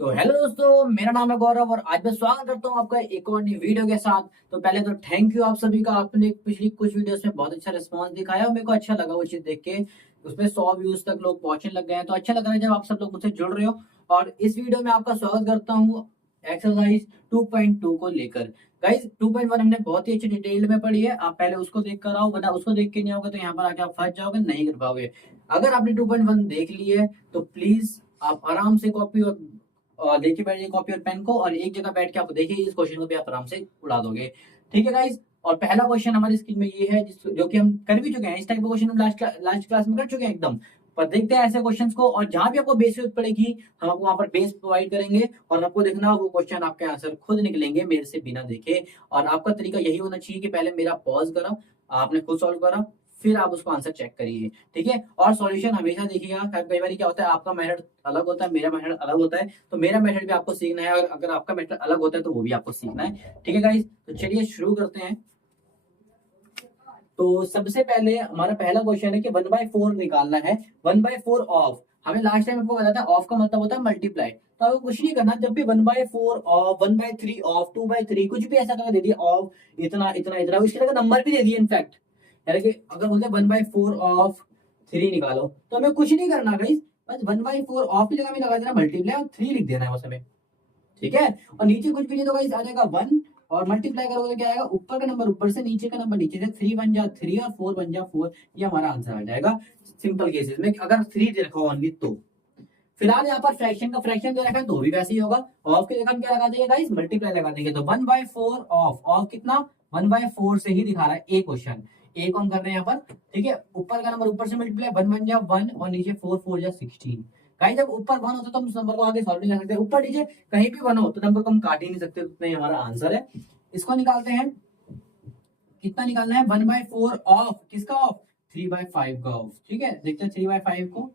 तो हेलो दोस्तों, मेरा नाम है गौरव और आज मैं स्वागत करता हूँ आपका एक और नई वीडियो के साथ। तो पहले तो थैंक यू आप सभी का, आपने पिछली कुछ वीडियोस में बहुत अच्छा रिस्पांस दिखाया और मेरे को अच्छा लगा वो चीज देख के। उसमें 100 व्यूज तक लोग पहुंचने लग गए हैं, तो अच्छा लग रहा है जब आप सब लोग मुझसे जुड़ रहे हो। और इस वीडियो में आपका स्वागत करता हूँ एक्सरसाइज 2.2 को लेकर। गाइस 2.1 हमने बहुत ही अच्छी डिटेल में पढ़ी है, आप पहले उसको देख कर आओ, वरना उसको देख के नहीं आओगे तो यहाँ पर आके आप फंस जाओगे, नहीं कर पाओगे। अगर आपने 2.1 देख ली है तो प्लीज आप आराम से कॉपी और लेके बैठिए कॉपी और पेन को, और एक जगह बैठ के आप देखिए इस क्वेश्चन को भी आप आराम से उड़ा दोगे। ठीक है गाइस। और पहला क्वेश्चन हमारी स्क्रीन में ये है जो कि हम कर भी चुके हैं, इस टाइप का क्वेश्चन हम लास्ट क्लास में कर चुके हैं एकदम। पर देखते हैं ऐसे क्वेश्चंस को, और जहां भी आपको बेस जरूरत पड़ेगी हम आपको वहां पर बेस प्रोवाइड करेंगे, और आपको देखना वो क्वेश्चन आपके आंसर खुद निकलेंगे मेरे से बिना देखे। और आपका तरीका यही होना चाहिए कि पहले मेरा पॉज करा, आपने खुद सॉल्व करा, फिर आप उसको आंसर चेक करिए। ठीक है। और सॉल्यूशन हमेशा देखिएगा, कई बार क्या होता है आपका मेथड अलग होता है, मेरा मेथड अलग होता है, तो मेरा मेथड भी आपको सीखना है, और अगर आपका मेथड अलग होता है तो वो भी आपको सीखना है। ठीक है गाइस, तो चलिए शुरू करते हैं। तो सबसे पहले हमारा पहला क्वेश्चन है कि 1/4 निकालना है। 1/4 ऑफ, हमें लास्ट टाइम आपको बताया था ऑफ का मतलब होता है मल्टीप्लाई, तो आपको कुछ नहीं करना, जब भी 1/4 ऑफ, 1/3 ऑफ, 2/3 कुछ भी ऐसा करके दे दिया ऑफ, इतना इतना इतना, इसके जगह नंबर भी दे दिए इनफैक्ट। यानी कि अगर बोलते हैं 1/4 ऑफ 3 निकालो, तो हमें कुछ नहीं करना गाइस, बस 1/4 ऑफ की जगह में लगा देना मल्टीप्लाई और 3 लिख देना है बस हमें। ठीक है। और नीचे कुछ भी नहीं, तो गाइस आ जाएगा 1, और मल्टीप्लाई करोगे तो क्या आएगा, ऊपर का नंबर ऊपर से, नीचे का नंबर नीचे से, 3 बन जा 3 और 4 बन जा 4, ये हमारा आंसर आ जाएगा। सिंपल केसेस में अगर 3 दे रखा हो ओनली तो। फिलहाल यहाँ पर फ्रैक्शन का फ्रैक्शन दे रखा है तो भी वैसे ही होगा। ऑफ की जगह हम क्या लगा देंगे गाइस, मल्टीप्लाई लगा देंगे, तो 1/4 ऑफ, ऑफ कितना, 1/4 से ही दिखा रहा है ए क्वेश्चन, ए को हम कर रहे हैं यहाँ पर। ठीक है, ऊपर का नंबर ऊपर से मल्टीप्लाई, 1 बन जा 1 और नीचे 4 4 जा 16। गाइस जब ऊपर 1 होता है तो हम उस नंबर को आगे सॉल्व नहीं कर सकते, ऊपर नीचे कहीं भी 1 हो तो नंबर को हम काट ही नहीं सकते, उतना ही हमारा आंसर है। इसको निकालते हैं, कितना निकालना है, 1/4 ऑफ किसका, ऑफ 3/5 का ऑफ। ठीक है, देखते हैं 3/5 को।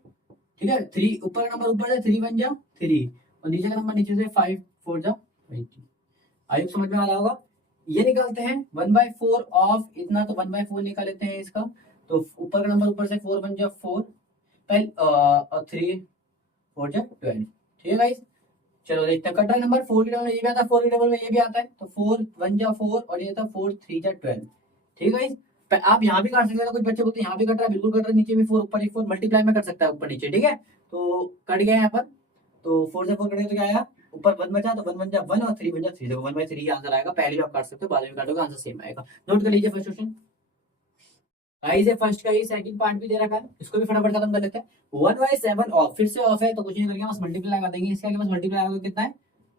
ठीक है, 3 ऊपर का नंबर ऊपर से 3 बन जा 3, और नीचे का नंबर नीचे से 5 4 जा 20। आयु समझ में आ रहा होगा। ये निकालते हैं 1/4 ऑफ इतना, तो 1/4 निकाल लेते हैं इसका, तो ऊपर का नंबर ऊपर से 4 बन जा 4, पहले 3 4 जा 12। ठीक है गाइस, चलो देखते हैं, कट रहा नंबर 4 की टेबल में ये भी आता है, 4 की टेबल में ये भी आता है, तो 4 1 जा 4 और ये था 4 3 जा 12। ठीक है गाइस, आप यहाँ भी काट सकते हैं, कुछ बच्चे बोलते हैं यहाँ भी कट रहा है, बिल्कुल कट रहा है, नीचे भी 4 ऊपर एक 4 मल्टीप्लाई में कर सकता है ऊपर नीचे। ठीक है, तो कट गया यहाँ पर, तो 4 से 4 कटेगा तो क्या आया, ऊपर 1 बचा तो 1 बन जा 1 और 3 बन जा 3, देखो 1/3 आंसर आएगा। पहले भी आप काट सकते हो, बाद में काटोगे आंसर सेम आएगा। नोट कर लीजिए फर्स्ट क्वेश्चन। आई से फर्स्ट का ही सेकंड पार्ट भी दे रखा है, इसको भी फटाफट खत्म कर लेते हैं। 1/7 ऑफ, फिर से ऑफ है तो कुछ नहीं करेंगे, बस मल्टीप्लाई लगा देंगे, इसके आगे बस मल्टीप्लाई लगाओगे कितना है,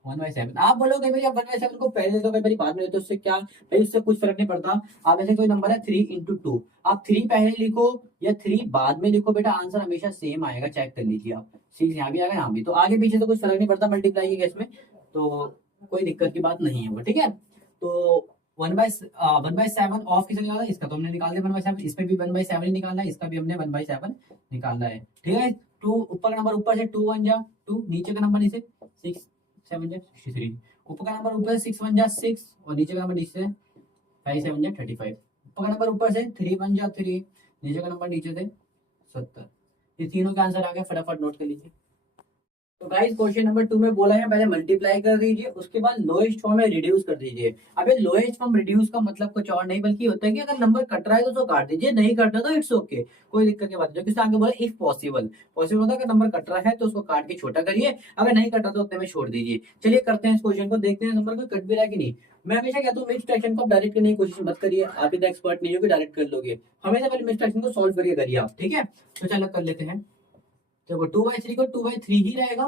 1/7। आप बोलोगे भाई आप 1/7 को पहले दे दो, भाई बाद में दे दो, उससे क्या भाई, उससे कुछ फर्क नहीं पड़ता। आप ऐसे कोई नंबर है 3 × 2, आप 3 पहले लिखो या 3 बाद में लिखो, बेटा आंसर हमेशा सेम आएगा, चेक कर लीजिए आप। 6 यहाँ भी आएगा यहाँ भी, तो आगे पीछे तो कुछ फर्क नहीं पड़ता मल्टीप्लाई के केस में, तो कोई दिक्कत की बात नहीं है वो। ठीक है, तो 1/7 ऑफ किसे निकाला, इसका तो हमने निकाल दिया 1/7, इस पे भी 1/7 ही निकालना है, इसका भी हमने 1/7 निकालना है। ठीक है, 2 ऊपर का नंबर ऊपर से 2 1 जा 2, नीचे का नंबर नीचे 6 7 जा 63, ऊपर का नंबर ऊपर से 6 1 जा 6 और नीचे का नंबर नीचे से 5 7 जा 35, ऊपर का नंबर ऊपर से 3 1 जा 3, नीचे का नंबर नीचे से 70। ये तीनों का आंसर आ गया, फटाफट नोट कर लीजिए। तो गाइस क्वेश्चन नंबर 2 में बोला है पहले मल्टीप्लाई कर दीजिए, उसके बाद लोएस्ट फॉर्म में रिड्यूस कर दीजिए। अब ये लोएस्ट फॉर्म रिड्यूस का मतलब कुछ और नहीं बल्कि होता है कि अगर नंबर कट रहा है तो उसको काट दीजिए, नहीं कट रहा तो इट्स ओके, कोई दिक्कत की बात नहीं। जो आगे बोला इफ पॉसिबल, पॉसिबल होता है अगर नंबर कट रहा है तो उसको काट के छोटा करिए, अगर नहीं कट रहा तो उतने में छोड़ दीजिए। चलिए करते हैं इस क्वेश्चन को, देखते हैं नंबर को कट भी रहा है कि नहीं। मैं हमेशा कहता हूँ मिक्स फ्रैक्शन को डायरेक्ट करने की कोशिश मत करिए, आप इतना एक्सपर्ट नहीं हो कि डायरेक्ट कर लोगे, हमेशा पहले मिक्स फ्रैक्शन को सॉल्व करके करिए आप। ठीक है, तो चलो कर लेते हैं। देखो 2/3 को 2/3 ही रहेगा।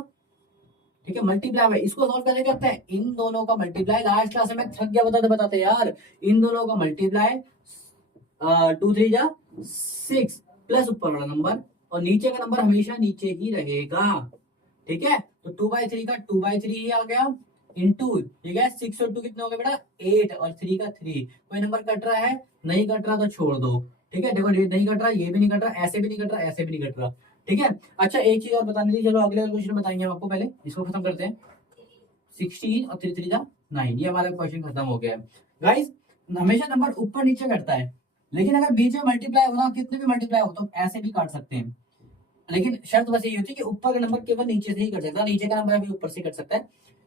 ठीक है, मल्टीप्लाई है, इसको सॉल्व करने करते हैं इन दोनों का मल्टीप्लाई। लास्ट क्लास में थक गया बताते बताते यार, इन दोनों का मल्टीप्लाई 2 3 जा 6 प्लस ऊपर वाला नंबर, और नीचे का नंबर हमेशा नीचे ही रहेगा। ठीक है, तो 2/3 का 2/3 ही आ गया इंटू, ठीक है 6 और 2 कितने हो गए बेटा 8, और 3 का 3। कोई नंबर कट रहा है, नहीं कट रहा तो छोड़ दो। ठीक है, देखो ये नहीं कट रहा, ये भी नहीं कट रहा, ऐसे भी नहीं कट रहा, ऐसे भी नहीं कट रहा। ठीक है, अच्छा एक चीज और बताने दी, चलो अगले क्वेश्चन बताएंगे हम आपको, पहले इसको खत्म करते हैं। 16 और 3 3 जा 9, ये हमारा क्वेश्चन खत्म हो गया है। गाइस हमेशा नंबर ऊपर नीचे कटता है, लेकिन अगर बीच में मल्टीप्लाई हो ना, कितने भी मल्टीप्लाई हो तो ऐसे भी काट सकते हैं। लेकिन शर्त बस यही होती है कि ऊपर का नंबर केवल नीचे से ही कट सकता है, नीचे का नंबर अभी ऊपर से कट सकता है।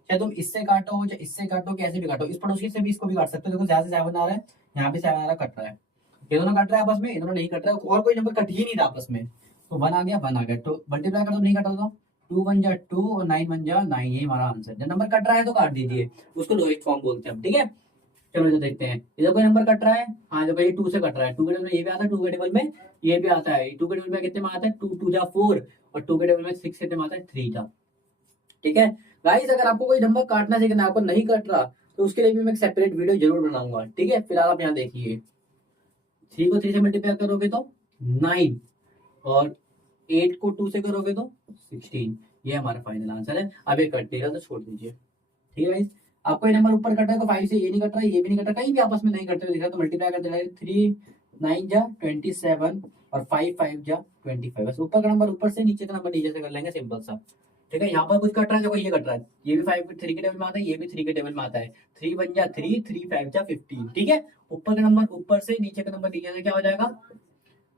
चाहे तुम इससे काटो चाहे इससे काटो, कैसे भी काटो, इस पड़ोसी से भी इसको भी काट सकते हो। देखो ज्यादा से 7 आ रहा है, यहाँ पे 7 आ रहा है, कट रहा है, ये दोनों कट रहा है आपस में, ये दोनों नहीं कट रहा है, और कोई नंबर कट ही नहीं रहा आपस में। तो 1 आ गया 1 आ गया, तो मल्टीप्लाई कर दो, नहीं कटा तो 2 1 जा 2 और 9 1 जा 9, ये हमारा आंसर। जब नंबर कट रहा है तो काट दीजिए, उसको लोएस्ट फॉर्म बोलते हैं हम, ठीक है। चलो जो देखते हैं, इधर कोई नंबर कट रहा है, हाँ देखो ये 2 से कट रहा है, 2 के टेबल में ये भी आता है, 2 के टेबल में ये भी आता है, 2 के टेबल में कितने में आता है, 2 2 जा 4, और 2 के टेबल में 6 कितने में आता है, 3 जा, ठीक है। गाइस अगर आपको कोई नंबर काटना सीखना है, आपको नहीं कट रहा, तो उसके लिए भी मैं एक सेपरेट वीडियो जरूर बनाऊंगा, ठीक है। फिलहाल आप यहाँ देखिए, 3 को 3 से मल्टीप्लाई करोगे तो 9, और 8 को 2 से करोगे तो 16, ये हमारा फाइनल आंसर है। अब ये कट देगा तो छोड़ दीजिए, ठीक है गाइस। आपको ये नंबर ऊपर कट रहा है तो 5 से ये नहीं कट रहा है, ये भी नहीं कट रहा, कहीं भी आपस में नहीं कटते हुए दिख रहा, तो मल्टीप्लाई कर देना है, 3 9 जा 27 और 5 5 जा 25, बस ऊपर का नंबर ऊपर से, नीचे का नंबर नीचे से कर लेंगे, सिंपल सा, ठीक है। यहाँ पर कुछ कट रहा है, देखो ये कट रहा है, ये भी 5 3 के टेबल में आता है, ये भी 3 के टेबल में आता है, 3 1 जा 3 3 5 जा 15, ठीक है। ऊपर का नंबर ऊपर से, नीचे का नंबर नीचे से, क्या हो जाएगा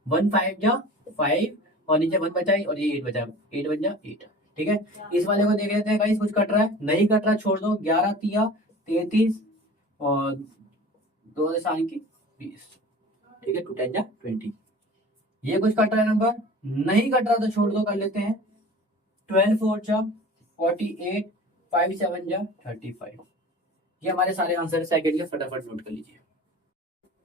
1 5 जा 5, और नीचे 1 बचा और ये 8 बचा, 8 1 जा 8, ठीक है। इस वाले को देख लेते हैं गाइस, कुछ कट रहा है, नहीं कट रहा छोड़ दो, 11 तिया 33 और 2 साल की 20, ठीक है, 2 10 जा 20। ये कुछ कट रहा है नंबर, नहीं कट रहा तो छोड़ दो, कर लेते हैं 12 4 जा 48, 5 7 जा 35। ये हमारे सारे आंसर सेकंड के, फटाफट नोट कर लीजिए।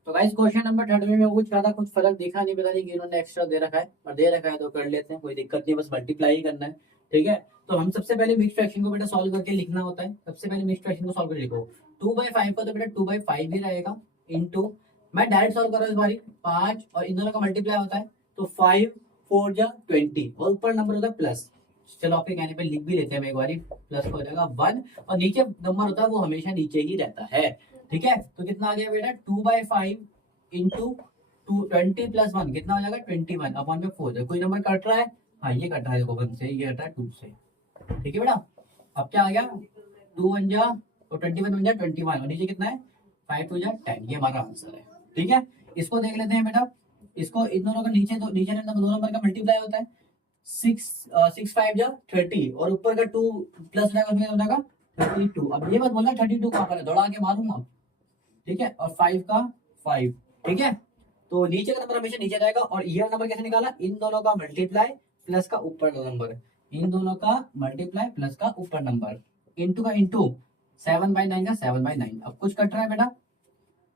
तो गाइस क्वेश्चन नंबर 3 में कुछ ज्यादा कुछ फर्क दिखा नहीं, पता नहीं कि इन्होंने एक्स्ट्रा दे रखा है, और दे रखा है तो कर लेते हैं, कोई दिक्कत नहीं, बस मल्टीप्लाई ही करना है, ठीक है। तो हम सबसे पहले मिक्स फ्रैक्शन को बेटा सॉल्व करके लिखना होता है, सबसे पहले मिक्स फ्रैक्शन को सॉल्व करके लिखो, 2/5 का तो बेटा 2/5 ही रहेगा, इनटू, मैं डायरेक्ट सॉल्व कर रहा हूँ इस बारी, 5 और इन दोनों का मल्टीप्लाई होता है, तो 5 4 जा 20, और ऊपर नंबर होता है प्लस, चलो आपके कहने पे लिख भी लेते हैं एक बारी, प्लस हो जाएगा 1, और नीचे नंबर होता है वो हमेशा नीचे ही रहता है, ठीक है। तो कितना आ गया बेटा 2/5 इंटू 20 प्लस 1 कितना हो जाएगा 21 अपॉन में 4, कोई नंबर कट रहा है, हाँ ये कट रहा है, देखो 1 से, ये कट रहा है 2 से, ठीक है बेटा। अब क्या आ गया 2 1 जा और 21 1 जा 21, और नीचे कितना है 5 2 जा 10, ये हमारा आंसर है, ठीक है। इसको देख लेते हैं बेटा, इसको इन दोनों का नीचे दो नंबर का मल्टीप्लाई होता है, 6 5 जा 30, और ऊपर का 2 प्लस रहेगा 32। अब ये मत बोलना 32 कहाँ पर है, दौड़ा के मारूंगा, ठीक है, और 5 का 5, ठीक है। तो नीचे का नंबर हमेशा नीचे रहेगा, और ये नंबर कैसे निकाला, इन दोनों का मल्टीप्लाई प्लस का ऊपर का नंबर, इन दोनों का मल्टीप्लाई प्लस का ऊपर नंबर, इंटू का इंटू, 7/9 का 7/9। अब कुछ कट रहा है बेटा,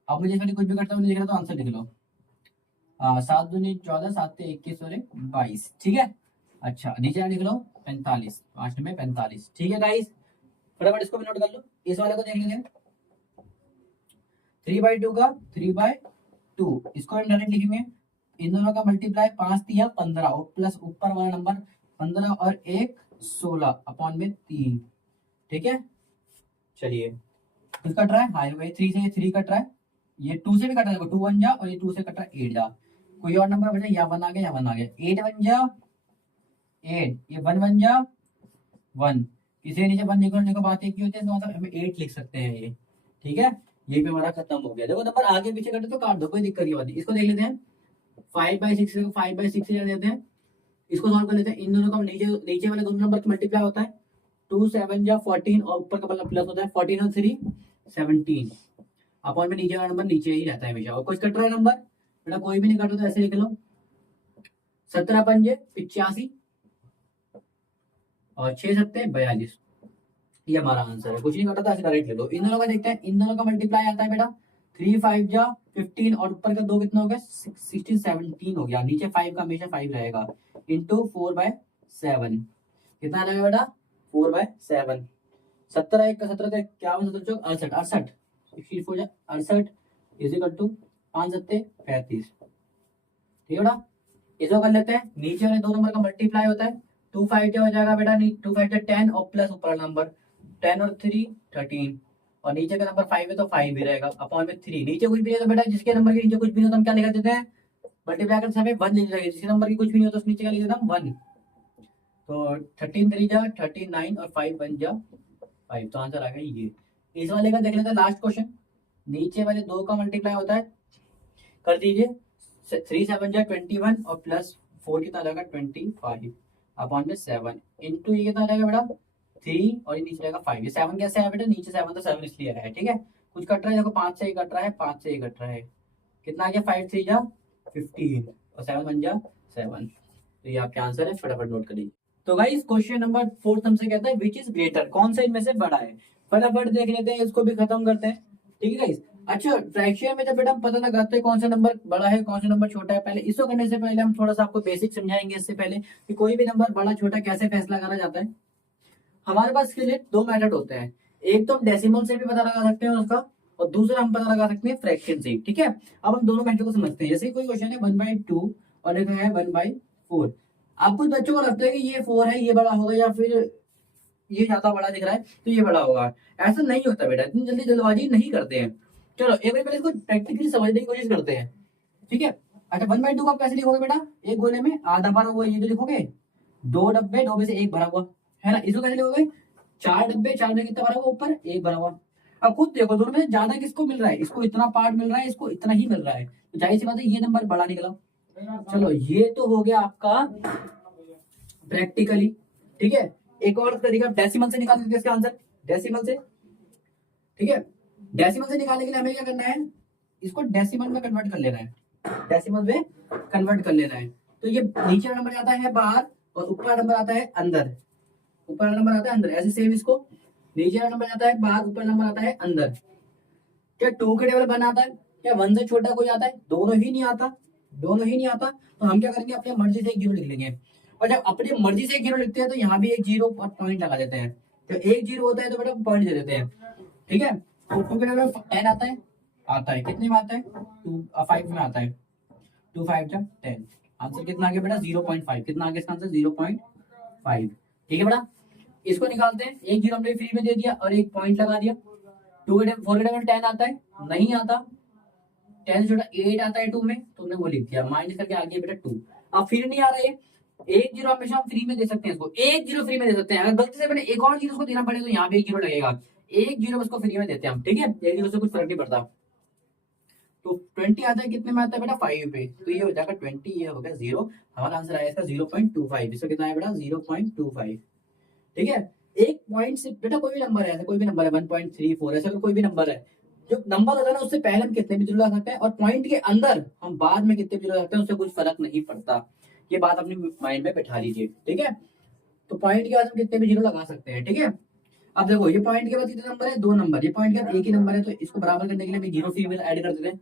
अब मुझे इसमें कुछ भी कटता हुआ नहीं दिख रहा, तो आंसर लिख लो, 7 दूनी 14 7 से 21 और 22, ठीक है। अच्छा नीचे लिख लो 45, 5 में 45, ठीक है गाइस, फटाफट इसको भी नोट कर लो। इस वाले को देख लेते हैं, 3/2 का 3/2, इसको हम डायरेक्ट लिखेंगे, इन दोनों का मल्टीप्लाई 5 तिया 15, और प्लस ऊपर वाला नंबर 15 और 1 16 अपॉन में 3, ठीक है। चलिए कुछ कट रहा है, हाँ भाई 3 से ये 3 कट रहा है, ये 2 से भी कट रहा है, 2 1 जा, और ये 2 से कट रहा है 8 जा, कोई और नंबर बचा, या 1 आ गया या 1 आ गया, 8 1 जा 8, ये 1 1 जा 1, इसे नीचे 1 निकलने को बात एक ही होती है, तो मतलब हम 8 लिख सकते हैं ये, ठीक है। ये भी हमारा खत्म हो गया, देखो नंबर आगे पीछे कटे तो काट दो, कोई दिक्कत नहीं। इसको देख लेते हैं, 5/6 को 5/6 से देते हैं, इसको सॉल्व कर लेते हैं। इन दोनों का नीचे वाले दोनों नंबर का मल्टीप्लाई होता है, 2 7 जा 14, और ऊपर का प्लस होता है, 14 और 3 17, अपॉन में नीचे वाला नंबर नीचे ही रहता है हमेशा। और कुछ कट रहा है नंबर बेटा, कोई भी नहीं कट रहा तो ऐसे लिख लो, 17 पंजे 85 और 6 7 42, ये हमारा आंसर है। कुछ नहीं कटा था, ऐसे डायरेक्ट ले लो। इन दोनों का देखते हैं, इन दोनों का मल्टीप्लाई आता है बेटा, 3 5 जा 15, और ऊपर का 2 कितना हो गया 16 17 हो गया, नीचे 5 का हमेशा 5 रहेगा, इंटू 4/7, कितना आ जाएगा बेटा 4/7, 17 1 का 17 क्या 67 68 64 जा 68 इजिकल टू 5 7 35, ठीक है बेटा। इसको कर लेते हैं, नीचे वाले दो नंबर का मल्टीप्लाई होता है, 2 5 हो जाएगा बेटा, 2 5 10, और प्लस ऊपर नंबर 10 और 3 13, और नीचे का नंबर 5 है तो 5 भी रहेगा, अपॉन में 3, नीचे कुछ भी नहीं है तो बेटा जिसके नंबर के नीचे कुछ भी नहीं हो तो हम क्या लिख देते हैं, मल्टीप्लाई करते समय 1 लिख देंगे, जिसके नंबर की कुछ भी नहीं हो तो उस नीचे का लिख देता हम 1, तो 13 3 जा 39 और 5 1 जा 5, तो आंसर आ गया ये। इस वाले का देख लेते हैं लास्ट क्वेश्चन, नीचे वाले दो का मल्टीप्लाई होता है, कर दीजिए, 3 7 जा 21 और प्लस 4 कितना आ जाएगा 25 अपॉन में 7 इंटू ये कितना आ जाएगा बेटा 3 और ये नीचे जाएगा 5। ये 7 कैसे आया बेटा, नीचे 7 तो 7 इसलिए आया है, ठीक है। कुछ कट रहा है देखो, 5 से ये कट रहा है, 5 से ये कट रहा है, कितना आ गया 5 3 जा 15 और 7 1 जा 7। तो ये आपके आंसर है, फटाफट नोट करिए। तो गाइस क्वेश्चन नंबर 4 हमसे कहता है विच इज ग्रेटर, कौन सा इनमें से बड़ा है। फटाफट देख लेते हैं, इसको भी खत्म करते हैं, ठीक है गाइस। अच्छा फ्रैक्शन में जब बेटा हम पता लगाते हैं कौन सा नंबर बड़ा है कौन सा नंबर छोटा है, पहले इसको करने से पहले हम थोड़ा सा आपको बेसिक समझाएंगे इससे पहले कि कोई भी नंबर बड़ा छोटा कैसे फैसला करा जाता है। हमारे पास इसके लिए दो मेथड होते हैं, एक तो हम डेसिमल से भी पता लगा सकते हैं उसका, और दूसरा हम पता लगा सकते हैं फ्रैक्शन से, ठीक है। अब हम दोनों मेथड को समझते हैं। जैसे कोई क्वेश्चन है 1/2 और लिखा है 1/4, आप कुछ बच्चों को लगता है कि ये 4 है ये बड़ा होगा, या फिर ये ज्यादा बड़ा दिख रहा है तो ये बड़ा होगा। ऐसा नहीं होता बेटा, इतनी जल्दी जल्दबाजी नहीं करते हैं। चलो एक बार पहले इसको प्रैक्टिकली समझने की कोशिश करते हैं, ठीक है। अच्छा 1/2 को आप कैसे लिखोगे बेटा, एक गोले में आधा भरा हुआ ये जो लिखोगे, 2 डब्बे 2 में से एक भरा हुआ है ना। इसको कैसे लिखोगे, 4 डब्बे 4 में कितना भरा हुआ, ऊपर एक भरा हुआ। अब खुद देखो दोनों में ज्यादा किसको मिल रहा है, इसको इतना पार्ट मिल रहा है, इसको इतना ही मिल रहा है, तो जाहिर सी बात है ये नंबर बड़ा निकला। चलो ये तो हो गया आपका प्रैक्टिकली, ठीक है। एक और तरीका डेसिमल से निकाल सकते हैं इसका आंसर, डेसिमल से, ठीक है। डेसिमल से निकालने के लिए हमें क्या करना है, इसको डेसिमल में कन्वर्ट कर लेना है, डेसिमल में कन्वर्ट कर लेना है। तो ये नीचे वाला नंबर आता है बाहर और ऊपर वाला नंबर आता है अंदर, ऊपर वाला नंबर आता है अंदर। ऐसे सेम इसको, नीचे वाला नंबर आता है बाहर, ऊपर नंबर आता है अंदर। क्या 2 के टेबल बना आता है, क्या 1 से छोटा कोई आता है, दोनों ही नहीं आता, दोनों ही नहीं आता। तो हम क्या करेंगे, अपनी मर्जी से एक जीरो लिख लेंगे, और जब अपनी मर्जी से एक जीरो लिखते हैं तो यहाँ भी एक जीरो और पॉइंट लगा देते हैं। तो एक जीरो होता है तो बेटा पॉइंट दे देते हैं, ठीक है। तो 2 के टेबल 10 आता है, आता है कितने में आता है 5 में आता है, 2 5 जा 10। आंसर कितना आ गया बेटा 0.5, कितना आ गया इसका आंसर 0.5, ठीक है बेटा। इसको निकालते हैं, एक जीरो हमने फ्री में दे दिया और एक पॉइंट लगा दिया। 2 के 4 के टेबल 10 आता है, नहीं आता, 10 से छोटा 8 आता है 2 में, तो हमने वो लिख दिया, माइनस करके आ गया बेटा 2। अब फिर नहीं आ रहा है, एक जीरो हमेशा हम फ्री में दे सकते हैं, इसको एक जीरो फ्री में दे सकते हैं। अगर गलती से मैंने एक और जीरो उसको देना पड़े तो यहाँ पे एक जीरो लगेगा, एक जीरो उसको फ्री में देते हैं हम, ठीक है। एक जीरो से कुछ फर्क नहीं पड़ता। तो 20 आता है, कितने में आता है बेटा 5 पे, तो ये हो जाएगा 20, ये हो गया 0। हमारा आंसर आया इसका 0.25, इसका कितना है बेटा 0.25, ठीक है। एक पॉइंट से बेटा कोई भी नंबर है, ऐसा कोई भी नंबर है 1.34, ऐसा कोई भी नंबर है, जो नंबर होता है ना उससे पहले हम कितने भी जीरो लगा सकते हैं, और पॉइंट के अंदर हम बाद में कितने भी जीरो लगा सकते हैं, उससे कुछ फर्क नहीं पड़ता। ये बात अपने माइंड में बैठा लीजिए, ठीक है। तो पॉइंट के बाद हम कितने भी जीरो लगा सकते हैं, ठीक है। अब देखो ये पॉइंट के बाद कितने नंबर है, 2 नंबर, ये पॉइंट के बाद एक ही नंबर है, तो इसको बराबर करने के लिए हम जीरो फ्री में ऐड कर देते हैं,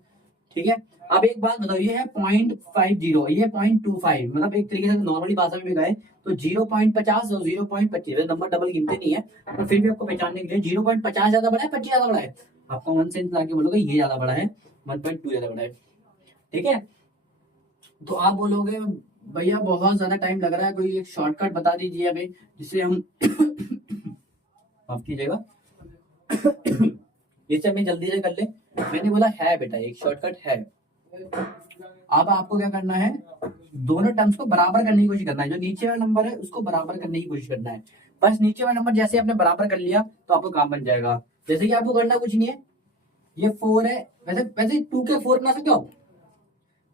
ठीक है। अब एक बात बताओ, ये है 0.50, ये 0.25, मतलब एक तरीके से नॉर्मली भाषा में भी गए तो 0.50 और 0.25 नंबर डबल गिनते नहीं है, तो फिर भी आपको पहचानने के लिए 0.50 ज्यादा बड़ा है 25 ज्यादा बड़ा है, आपको 1 सेंस ला के बोलोगे ये ज्यादा बड़ा है 1.2 ज्यादा बड़ा है, ठीक है। तो आप बोलोगे भैया बहुत ज्यादा टाइम लग रहा है, कोई एक शॉर्टकट बता दीजिए हमें जिससे हम माफ कीजिएगा जिससे हमें जल्दी से कर ले। मैंने बोला है बेटा एक शॉर्टकट है। अब आपको क्या करना है, दोनों टर्म्स को बराबर करने की कोशिश करना है, जो नीचे वाला नंबर है उसको बराबर करने की कोशिश करना है। बस नीचे वाला नंबर जैसे आपने बराबर कर लिया तो आपको काम बन जाएगा। जैसे कि आपको करना कुछ नहीं है, ये 4 है, वैसे वैसे 2 के 4 बना सकते हो,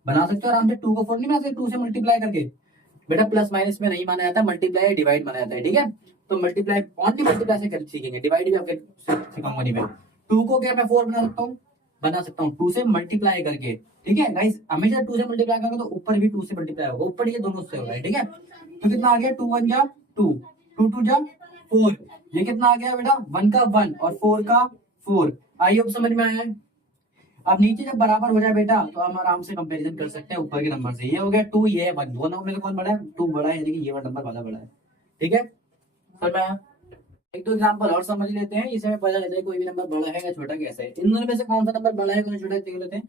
बना सकते हो आराम से। 2 को 4 नहीं बना सकते 2 से मल्टीप्लाई करके, बेटा प्लस माइनस में नहीं माना जाता, मल्टीप्लाई डिवाइड माना जाता है, ठीक है। तो मल्टीप्लाई ओनली मल्टीप्लाई से कर सीखेंगे, डिवाइड भी आपके सिखाऊंगा नहीं मैं। 2 को क्या मैं 4 बना सकता हूँ 2 से मल्टीप्लाई करके, ठीक है गाइस। हमेशा 2 से मल्टीप्लाई करोगे तो ऊपर भी 2 से मल्टीप्लाई होगा, ऊपर ये दोनों से होगा, ठीक है। तो कितना आ गया 2 1 जा 2, 2 2 जा 4, ये कितना आ गया बेटा 1 का 1 और 4 का 4। आई होप समझ में आया है। अब नीचे जब बराबर हो जाए बेटा तो हम आराम से कंपैरिजन कर सकते हैं ऊपर के नंबर से। ये हो गया 2, ये है 1, दोनों में से कौन बड़ा है 2 बड़ा है, यानी कि ये वाला नंबर वाला बड़ा है, ठीक है। समझ में आया। एक दो एग्जांपल और समझ लेते हैं, इससे हमें पता चलता है कोई भी नंबर बड़ा है या छोटा कैसे है। इन दोनों में से कौन सा नंबर बड़ा है कौन सा छोटा है देख लेते हैं।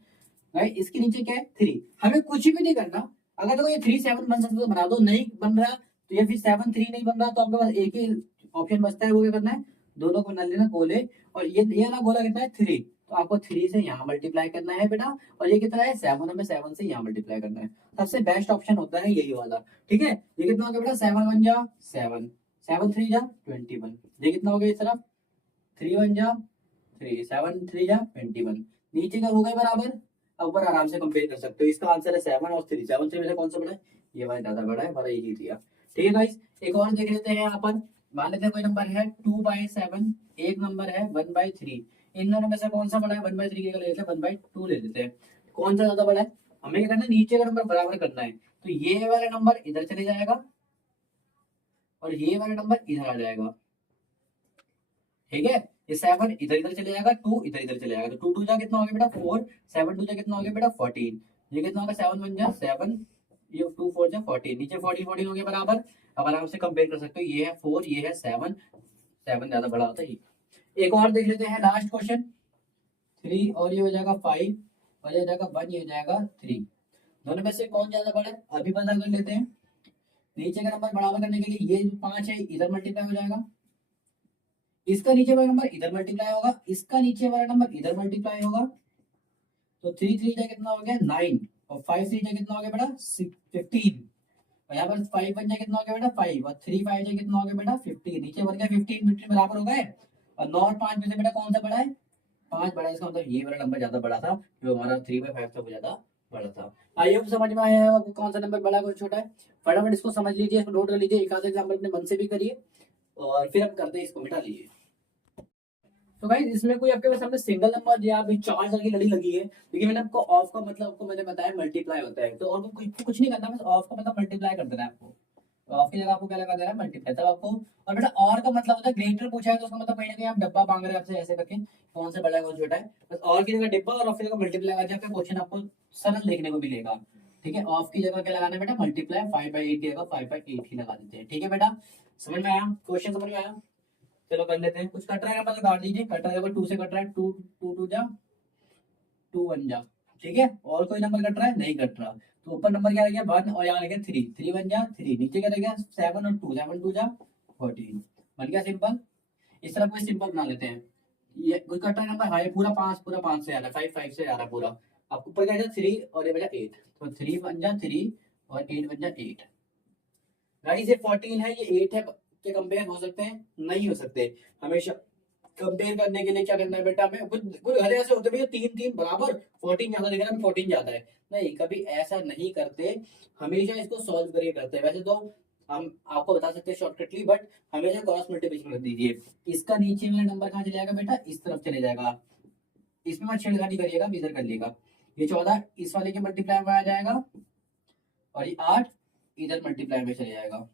राइट, इसके नीचे क्या है 3, हमें कुछ भी नहीं करना। अगर तो ये 3 7 बन सकता तो बना दो, नहीं बन रहा तो ये फिर 7 3 नहीं बन रहा तो आपके पास एक ही ऑप्शन बचता है, वो क्या करना है दोनों को बना लेना गोले, और ये ना गोला कितना है 3, तो आपको 3 से यहाँ मल्टीप्लाई करना है बेटा, और ये कितना है 7, हमें 7 से यहाँ मल्टीप्लाई करना है। सबसे बेस्ट ऑप्शन होता है यही वाला, ठीक है। ये कितना हो गया बेटा 7 1 जा 7, 7 3 जा 21, ये कितना हो गया इस तरफ 3 1 जा 3, 7 3 जा 21, नीचे का हो गया बराबर। ऊपर आराम से कंपेयर कर सकते हो। इसका आंसर है 7 और 3। 7 से मेरे कौन सा बड़ा है, ये वाला ज्यादा बड़ा है, हमारा यही दिया। ठीक है गाइस, एक और देख लेते हैं यहाँ पर। मान लेते हैं कोई नंबर है 2/7, एक नंबर है 1/3। इन दोनों में से कौन सा बड़ा है? 1/3 की जगह ले लेते हैं 1/2 ले लेते हैं। कौन सा ज्यादा बड़ा है? हमें क्या करना है, नीचे का नंबर बराबर करना है। तो ये वाला नंबर इधर चले जाएगा और ये वाला नंबर इधर आ जाएगा। ठीक है, ये 7 इधर इधर चले जाएगा, 2 इधर इधर चले जाएगा। तो 2 2 जा कितना हो गया बेटा 4, 7 2 जा कितना हो गया बेटा 14। ये कितना होगा 7 1 जा 7, ये 2 4 जा 14, नीचे 14 14 हो गया बराबर। अब आराम से कंपेयर कर सकते हो, ये है 4 ये है 7, 7 ज्यादा बड़ा होता है। एक और देख लेते हैं लास्ट क्वेश्चन। 3 और ये हो जाएगा 5 और ये हो जाएगा 1, ये हो जाएगा 3। दोनों में से कौन ज्यादा बड़ा है अभी पता कर लेते हैं। नीचे का नंबर बराबर करने के लिए ये 5 है इधर मल्टीप्लाई हो जाएगा, इसका नीचे वाला नंबर इधर मल्टीप्लाई होगा, इसका नीचे वाला नंबर इधर मल्टीप्लाई होगा। तो 3 3 जा कितना हो गया 9 और 5 3 जा कितना हो गया बेटा 15। और यहाँ पर 5 1 जा कितना हो गया बेटा 5 और 3 5 जा कितना हो गया बेटा 15। नीचे बन गया 15 15 बराबर हो गए। और 9 और 5 में से बेटा कौन सा बड़ा है? 5 बड़ा है। इसका मतलब ये वाला नंबर ज्यादा बड़ा था, जो हमारा 3/5 था वो ज्यादा बड़ा था। आई होप समझ में आया है आपको कौन सा नंबर बड़ा है कौन छोटा है। फटाफट इसको समझ लीजिए, इसको नोट कर लीजिए, एक आध एग्जाम्पल अपने मन से भी करिए और फिर हम करते हैं इसको, मिटा लीजिए। तो गाइस इसमें कोई आपके पास हमने सिंगल नंबर या अभी 4 की लड़ी लगी है, लेकिन मैंने आपको ऑफ का मतलब आपको मैंने बताया मल्टीप्लाई होता है। तो और कुछ नहीं करना, बस ऑफ का मतलब मल्टीप्लाई कर देना है आपको। तो ऑफ की जगह आपको क्या लगा देना है मल्टीप्लाई, तब आपको। और बेटा और का मतलब होता है ग्रेटर पूछा है तो उसका मतलब कहीं ना कहीं आप डब्बा मांग रहे हैं आपसे ऐसे करके, कौन सा बड़ा है कौन सा छोटा है। बस और की जगह डिब्बा और ऑफ की जगह मल्टीप्लाई लगा दिया, आपका क्वेश्चन आपको सरल देखने को मिलेगा। ठीक है, ऑफ की जगह क्या लगाना है बेटा मल्टीप्लाई, 5/8 की जगह 5/8 ही लगा देते हैं। ठीक है बेटा, समझ में आया क्वेश्चन, समझ में आया। चलो कर लेते हैं, कुछ कट रहा है मतलब काट दीजिए। कट रहा है 2 से कट रहा है, 2 2 2 जा 2 1 जा। ठीक है, और कोई नंबर कट रहा है? नहीं कट रहा। तो ऊपर नंबर क्या रह गया 1 और यहाँ रह गया 3, 3 1 जा 3। नीचे क्या रह गया 7 और 2, 7 2 जा 14। बन गया सिंपल। इस तरह कोई सिंपल बना लेते हैं। ये कोई कट रहा है नंबर, हाँ ये पूरा 5 से आ रहा है, 5 5 से आ रहा है पूरा। आपको ऊपर क्या 3 और ये बचा 8, तो 3 1 जा 3 और 8 1 जा 8। गाइस ये 14 है ये 8 है, के कंपेयर हो सकते हैं? नहीं हो सकते। हमेशा कंपेयर करने के लिए क्या करना है बेटा, हमें कुछ कुछ घर ऐसे होते हैं 3 3 बराबर 14 ज्यादा दिख रहा है 14 ज्यादा है। नहीं, कभी ऐसा नहीं करते, हमेशा इसको सॉल्व करके करते हैं। वैसे तो हम आपको बता सकते हैं शॉर्टकटली, बट हमेशा क्रॉस मल्टीप्लिकेशन कर दीजिए। इसका नीचे वाला नंबर कहाँ चले जाएगा बेटा, इस तरफ चले जाएगा। इसमें मत छेड़खानी करिएगा, इधर कर लिएगा। ये 14 इस वाले के मल्टीप्लाई में आ जाएगा और ये 8 इधर मल्टीप्लाई में चले जाएगा।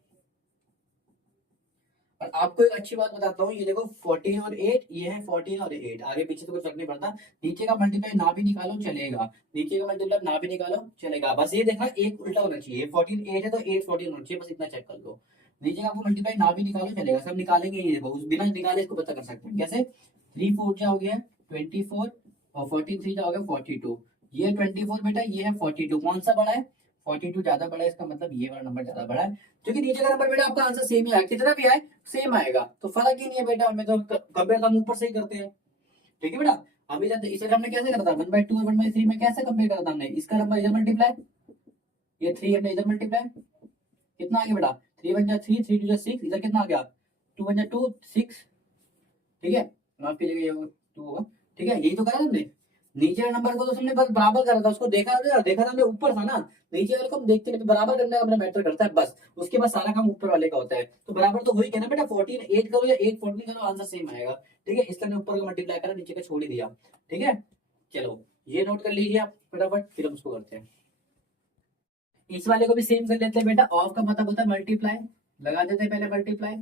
और आपको एक अच्छी बात बताता हूँ, ये देखो 14 और 8, ये है 14 और 8, आगे पीछे तो कुछ फर्क नहीं पड़ता। नीचे का मल्टीप्लाई ना भी निकालो चलेगा, नीचे का मल्टीप्लाई ना भी निकालो चलेगा, बस ये देखना एक उल्टा होना चाहिए। 14 8 है तो 8 14 होना चाहिए, बस इतना चेक कर लो। नीचे का आपको मल्टीप्लाई ना भी निकालो चलेगा, सब निकालेंगे ये देखो, उस बिना निकाले इसको पता कर सकते हैं कैसे। 3 4 क्या हो गया 24 और 14 3 क्या हो गया 42। ये 24 बेटा, ये है 42, कौन सा बड़ा है 42 ज्यादा बड़ा है, इसका मतलब ये वाला नंबर ज्यादा बड़ा है। क्योंकि नीचे का नंबर बेटा आपका आंसर सेम ही आएगा, कितना भी आए सेम आएगा, तो फर्क ही नहीं है बेटा। हमें तो कंपेयर हम ऊपर से ही करते हैं। ठीक है बेटा, अभी जब इसे हमने कैसे करा था 1/2 और 1/3 में कैसे कंपेयर करा था हमने, इसका नंबर इधर मल्टीप्लाई, ये 3 हमने इधर मल्टीप्लाई, कितना आ गया बेटा 3 1 जा 3 3 2 जा 6, इधर कितना आ गया 2 1 जा 2 6। ठीक है, माफ कीजिएगा ये 2 होगा। ठीक है, यही तो करा हमने। नीचे वाले नंबर को तो हमने बस बराबर करा था, उसको देखा था हमने ऊपर था ना, नीचे वाले को हम देखते नहीं, बराबर करने का अपना मैटर करता है बस, उसके बाद सारा काम ऊपर वाले का होता है। तो बराबर तो हो ही गया ना बेटा, 14 8 करो या 8 14 करो, आंसर सेम आएगा। ठीक है, इसलिए हमने ऊपर का मल्टीप्लाई करा, नीचे का छोड़ ही दिया। ठीक है, चलो ये नोट कर लीजिए आप फटाफट, फिर हम उसको करते हैं। इस वाले को भी सेम कर लेते हैं बेटा, ऑफ का मतलब होता है मल्टीप्लाई, लगा देते हैं पहले मल्टीप्लाई,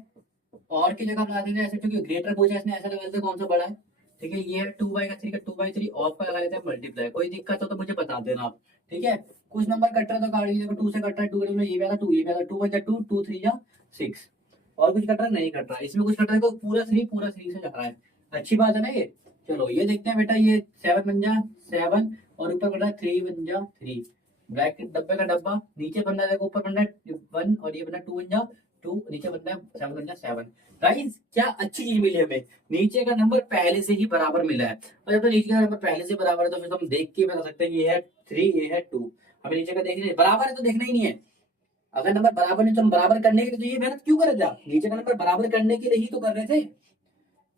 और की जगह लगा देते हैं ऐसे, क्योंकि ग्रेटर पूछा है इसने, ऐसा लगा देते हैं कौन सा बड़ा है। ठीक है, ये है 2/3 का 2/3, ऑफ का लगा लेते हैं मल्टीप्लाई। कोई दिक्कत हो तो मुझे बता देना आप। ठीक है, कुछ नंबर कट रहा है तो काट दीजिए, 2 से कट रहा है 2 में ये वाला 2 ये वाला 2 1 जा 2 2 3 जा 6। और कुछ कट रहा है नहीं कट रहा, इसमें कुछ कट रहा है तो पूरा 3 से कट रहा है, अच्छी बात है ना ये। चलो ये देखते हैं बेटा, ये 7 बन जा 7 और ऊपर बन रहा है 3 बन जा 3, ब्रैकेट डब्बे का डब्बा, नीचे बन रहा है ऊपर बन रहा है 1 और ये बन रहा है 2 बन जा 2, नीचे बन रहा है 7 बन जा 7। गाइस क्या अच्छी चीज मिली हमें, नीचे का नंबर पहले से ही बराबर मिला है। और जब तो नीचे का नंबर पहले से बराबर है तो फिर तो हम देख के बता सकते हैं ये है 3 ये है 2। हमें नीचे का देखना है, बराबर है तो देखना ही नहीं है। अगर नंबर बराबर नहीं तो हम बराबर करने के लिए तो ये मेहनत क्यों कर रहे थे आप, नीचे का नंबर बराबर करने के लिए ही तो कर रहे थे।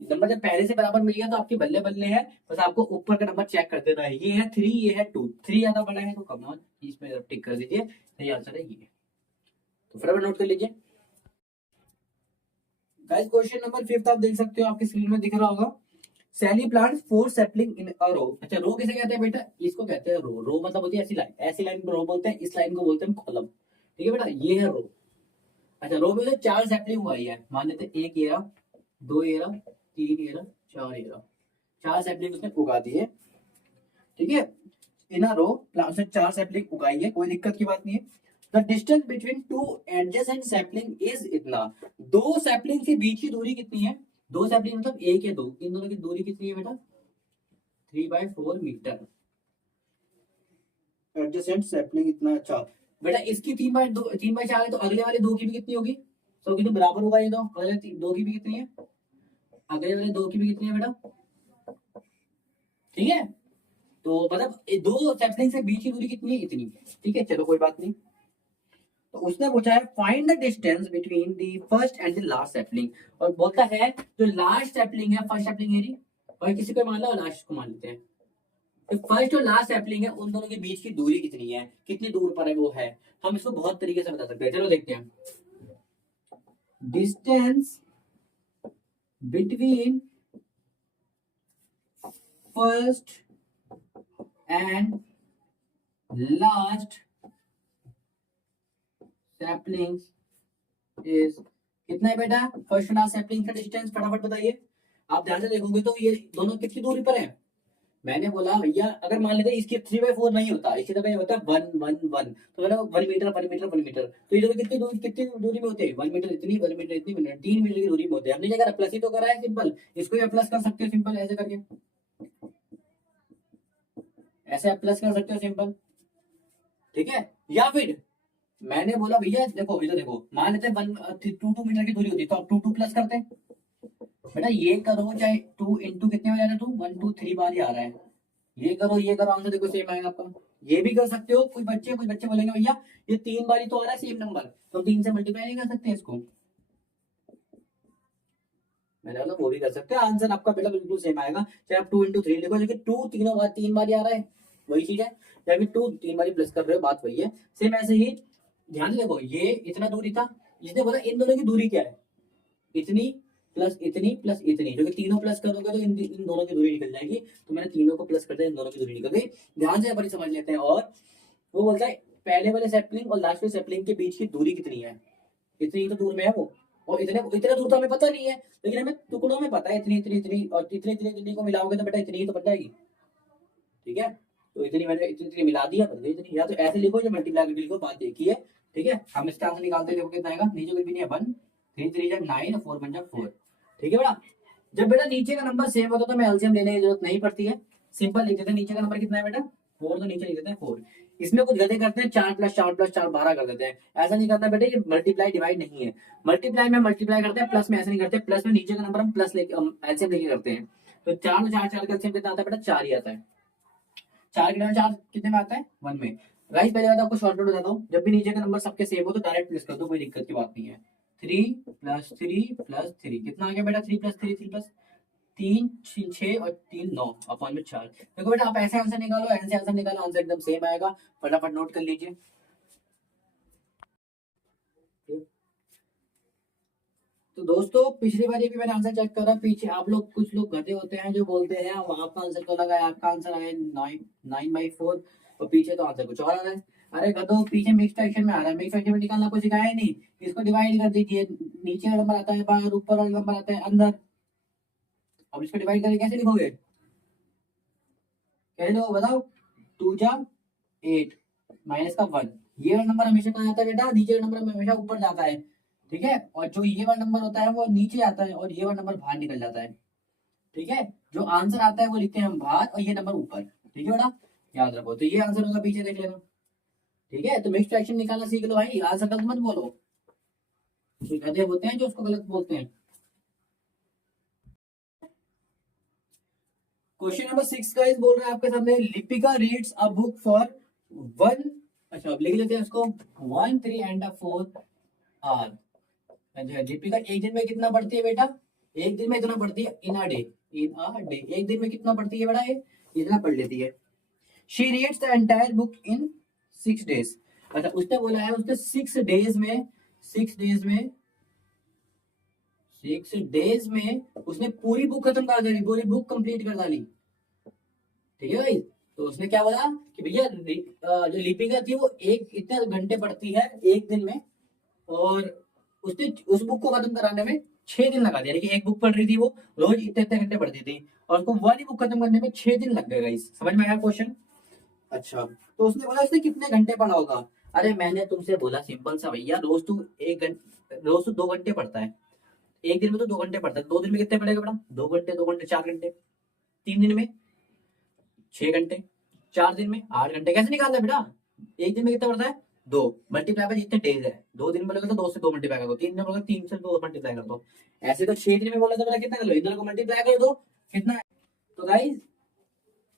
नंबर जब पहले से बराबर मिल गया तो आपके बल्ले बल्ले है, बस आपको ऊपर का नंबर चेक कर देना है। ये है 3, ये है 2, 3 ज्यादा बड़ा है तो कम ऑन इसमें टिक कर दीजिए, सही आंसर है ये। तो फटाफट नोट कर लीजिए। गाइस क्वेश्चन नंबर 5 आप देख सकते हो, आपकी स्क्रीन में दिख रहा होगा। सैली प्लांट्स 4 सैपलिंग इन अ रो। अच्छा रो किसे कहते हैं बेटा, इसको कहते हैं रो। रो मतलब होती है ऐसी लाइन, ऐसी लाइन को रो बोलते हैं, इस लाइन को बोलते हैं कॉलम। ठीक है बेटा, ये है रो। अच्छा रो में 4 सैपलिंग हुआ है, मान लेते हैं 1 ये रहा, 2 ये रहा, 3 ये रहा, 4 ये रहा, 4 सैपलिंग उसने उगा दी है। ठीक है, इन अ रो प्लांट्स ने 4 सैपलिंग उगाई है, कोई दिक्कत की बात नहीं है। The distance between two adjacent sapling is इतना। दो सैपलिंग के बीच की दूरी कितनी है, दो सैपलिंग मतलब 1 या 2, इन दोनों की दूरी कितनी है बेटा, 3/4 मीटर। एडजेसेंट सैपलिंग इतना। अच्छा बेटा इसकी 3/4 है, तो अगले वाले 2 की भी कितनी होगी, तो कितनी बराबर होगा ये, तो अगले 2 की भी कितनी है, अगले वाले 2 की भी कितनी है बेटा। ठीक है, तो मतलब दो सैपलिंग से बीच की दूरी कितनी है, इतनी। ठीक है चलो कोई बात नहीं। तो उसने पूछा है find the distance between the first and the last sapling, और बोलता है जो लास्ट सैपलिंग है, फर्स्ट सैपलिंग है नहीं, और किसी को मान लो लास्ट को मान लेते हैं, तो फर्स्ट और लास्ट सैपलिंग है, उन दोनों के बीच की दूरी कितनी है, कितनी दूर पर है वो है। हम इसको बहुत तरीके से बता सकते हैं, चलो देखते हैं। Distance between first and last saplings is कितना है बेटा, फर्स्ट लास्ट सैपलिंग का डिस्टेंस फटाफट बताइए। आप ध्यान से देखोगे तो ये दोनों कितनी दूरी पर है। मैंने बोला भैया अगर मान लेते इसकी 3/4 नहीं होता, इसकी जगह ये होता है 1 1 1, तो मतलब 1 मीटर 1 मीटर 1 मीटर, तो ये दोनों कितनी दूरी में होते हैं, 1 मीटर इतनी, 1 मीटर इतनी, 3 मीटर की दूरी में होते हैं। हमने जगह प्लस ही तो करा है, सिंपल इसको भी प्लस कर सकते हो, सिंपल ऐसे करके, ऐसे आप प्लस कर सकते हो सिंपल। ठीक है, या फिर मैंने बोला भैया देखो इधर देखो, मान लेते 2 मीटर की दूरी होती है, तो आप 2 प्लस करते हैं। बेटा ये करो चाहे 2 इंटू कितने हो जा रहा है, 1 2 3 बार ही आ रहा है, ये करो ये करो, आंसर देखो सेम आएगा आपका। ये भी कर सकते हो, कुछ बच्चे बोलेंगे भैया ये 3 बार ही तो आ रहा है सेम नंबर, तो 3 से मल्टीप्लाई नहीं कर सकते इसको। मैंने बोला वो भी कर सकते हैं, आंसर आपका बेटा बिल्कुल सेम आएगा, चाहे आप 2 इंटू 3 लिखो, लेकिन 2 3 बार ही आ रहा है, वही चीज है, या फिर 2 3 बार प्लस कर रहे हो, बात वही है। सेम ऐसे ही ध्यान से देखो, ये इतना दूरी था, इसने बोला इन दोनों की दूरी क्या है, इतनी प्लस इतनी, जो कि तीनों प्लस करोगे तो इन दोनों की दूरी निकल जाएगी, तो मैंने तीनों को प्लस कर दिया, इन दोनों की दूरी निकल गई। ध्यान से अपन समझ लेते हैं। और वो बोलता है पहले वाले सैपलिंग और लास्ट वाले सैपलिंग के बीच की दूरी कितनी है, इतनी ही तो दूर में है वो, और इतना दूर तो हमें पता नहीं है, लेकिन हमें टुकड़ों में पता है इतनी इतनी इतनी, और इतनी को मिलाओगे तो बेटा इतनी ही तो बन जाएगी। ठीक है, तो इतनी मैंने इतनी मिला दिया, बन गई इतनी, या तो ऐसे लिखो या मल्टीप्लाई करके लिखो, बात एक ही है। ठीक है, हम इसका आंसर निकालते हैं, देखो कितना आएगा, नीचे कुछ भी नहीं है, 1 3 3 9 4 1 4। ठीक है बेटा, जब बेटा नीचे का नंबर सेम होता तो मैं एलसीएम लेने की जरूरत नहीं पड़ती है, सिंपल लिख देते हैं नीचे का नंबर कितना है बेटा 4, तो नीचे लिख देते हैं 4। इसमें कुछ गलती करते हैं, 4 + 4 + 4 12 कर देते हैं, ऐसा नहीं करना बेटा, ये मल्टीप्लाई डिवाइड नहीं है। मल्टीप्लाई में मल्टीप्लाई करते हैं, प्लस में ऐसे नहीं करते, प्लस में नीचे का नंबर हम प्लस लेके एलसीएम लेके करते हैं। तो 4 और 4 का एलसीएम कितना आता है बेटा, 4 ही आता है। 4 के 4 कितने में आता है, 1 में। गाइस पहले बात आपको शॉर्टकट बताता हूँ, जब भी नीचे का नंबर सबके सेम हो तो डायरेक्ट प्लस कर दो, कोई दिक्कत की बात नहीं है। 3 + 3 + 3 कितना आ गया बेटा, 3 + 3 3 + 3 6 और 3 9 अपॉन में 4। देखो बेटा आप ऐसे आंसर निकालो, ऐसे आंसर निकालो, आंसर एकदम सेम आएगा, फटाफट नोट कर लीजिए। तो दोस्तों पिछली बार ये भी मैंने आंसर चेक करा, पीछे आप लोग कुछ लोग गधे होते हैं जो बोलते हैं आपका आंसर तो लगा है, आपका आंसर है 9/4, और पीछे तो आंसर कुछ और आ रहा है। अरे गधो, पीछे मिक्स फ्रैक्शन में आ रहा है, मिक्स फ्रैक्शन में निकालना कुछ सिखाया ही नहीं, इसको डिवाइड कर दीजिए, नीचे वाला नंबर आता है बाहर, ऊपर वाला नंबर आता है अंदर। अब इसको डिवाइड करके कैसे लिखोगे, कैसे लिखोगे बताओ, 2 जा 8 माइनस का 1, ये वाला नंबर हमेशा कहाँ आता है बेटा, नीचे वाला नंबर हमेशा ऊपर जाता है। ठीक है, और जो ये वाला नंबर होता है वो नीचे आता है, और ये वाला नंबर बाहर निकल जाता है। ठीक है, जो आंसर आता है वो लिखते हैं हम बाहर, और ये नंबर ऊपर। ठीक है बेटा, याद रखो, तो ये आंसर होगा, पीछे देख लेना। ठीक है, तो मिक्स फ्रैक्शन निकालना सीख लो भाई, आंसर गलत मत बोलो, गधे होते हैं जो उसको गलत बोलते हैं। क्वेश्चन नंबर 6 गाइस बोल रहे हैं आपके सामने, Lipika reads a book for 1, अच्छा अब लिख लेते हैं उसको, 1 3 and 4 आर। अच्छा लिपिका एक दिन में कितना पढ़ती है बेटा, एक दिन में इतना पढ़ती है इन a day, in a day, एक दिन में कितना पढ़ती है बेटा ये, इतना पढ़ लेती है। She reads the entire book in 6 days। अच्छा उसने बोला है उसने 6 days में, 6 days में, 6 days में उसने पूरी बुक खत्म कर दी, पूरी बुक कंप्लीट कर डाली। ठीक है भाई, तो उसने क्या बोला कि भैया जो लिपिका थी वो एक इतने घंटे पढ़ती है एक दिन में, और उसने उस बुक को खत्म कराने में 6 दिन लगा दिया। यानी कि एक बुक पढ़ रही थी वो, रोज इतने इतने घंटे पढ़ती थी, और उसको वाली बुक खत्म करने में 6 दिन लग गए। गाइस समझ में आया क्वेश्चन? अच्छा तो उसने बोला इसने कितने घंटे पढ़ा होगा। अरे मैंने तुमसे बोला सिंपल सा भैया, रोज तू 1 घंटे, रोज तू 2 घंटे पढ़ता है, एक दिन में तो 2 घंटे पढ़ता है, 2 दिन में कितने पढ़ेगा बेटा, 2 घंटे, 2 घंटे 4 घंटे, 3 दिन में 6 घंटे, 4 दिन में 8 घंटे। कैसे निकालना है बेटा, एक दिन में कितना पड़ता है 2, मल्टीप्लाई बाय जितने डेज है, 2 दिन में बोलेगा तो 2 से 2 मल्टीप्लाई कर दो, 3 दिन में बोलेगा 3 से 2 मल्टीप्लाई कर दो। ऐसे तो 6 दिन में बोला तो मेरा कितना कर लो, इन दोनों को मल्टीप्लाई कर दो, कितना है। तो गाइस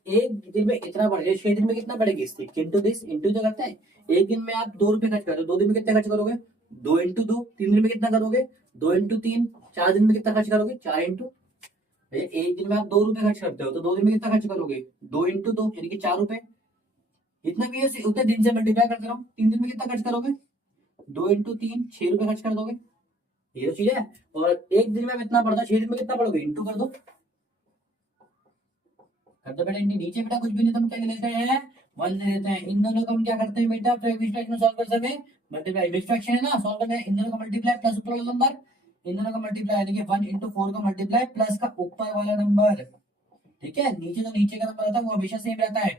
एक दिन में इतना पड़ जाए, 6 दिन में कितना पड़ेगी, इंटू दिस, इंटू जो करते हैं, एक दिन में आप 2 रुपए खर्च करो, 2 दिन में कितने खर्च करोगे, 2 इंटू 2, 3 दिन में कितना करोगे, 2 इंटू 3, 4 दिन में कितना खर्च करोगे, 4 इंटू, एक दिन में आप 2 रुपए खर्च करते हो तो 2 दिन में कितना खर्च करोगे, 2 इंटू 2 यानी कि 4 रुपए। इतना भी है उतने दिन से मल्टीप्लाई करते रहो, 3 दिन में कितना खर्च करोगे, 2 इंटू 3, 6 रुपए खर्च कर दोगे। ये तो चीज है। और एक दिन में आप इतना पढ़ता, 6 दिन में कितना पढ़ोगे, इंटू कर दो, कर दो बेटा इंटू। नीचे बेटा कुछ भी नहीं, तो हम क्या लेते हैं, 1 ले लेते हैं। इन दोनों को हम क्या करते हैं बेटा, मिक्स्ड फ्रैक्शन सॉल्व कर सकते हैं, मल्टीप्लाई, मिक्स्ड फ्रैक्शन है ना, सॉल्व करना है, इन दोनों का मल्टीप्लाई प्लस ऊपर वाला नंबर, इन दोनों का मल्टीप्लाई यानी कि 1 इंटू 4 का मल्टीप्लाई प्लस का ऊपर वाला नंबर। ठीक है, नीचे जो नीचे का नंबर आता है वो हमेशा सेम रहता है,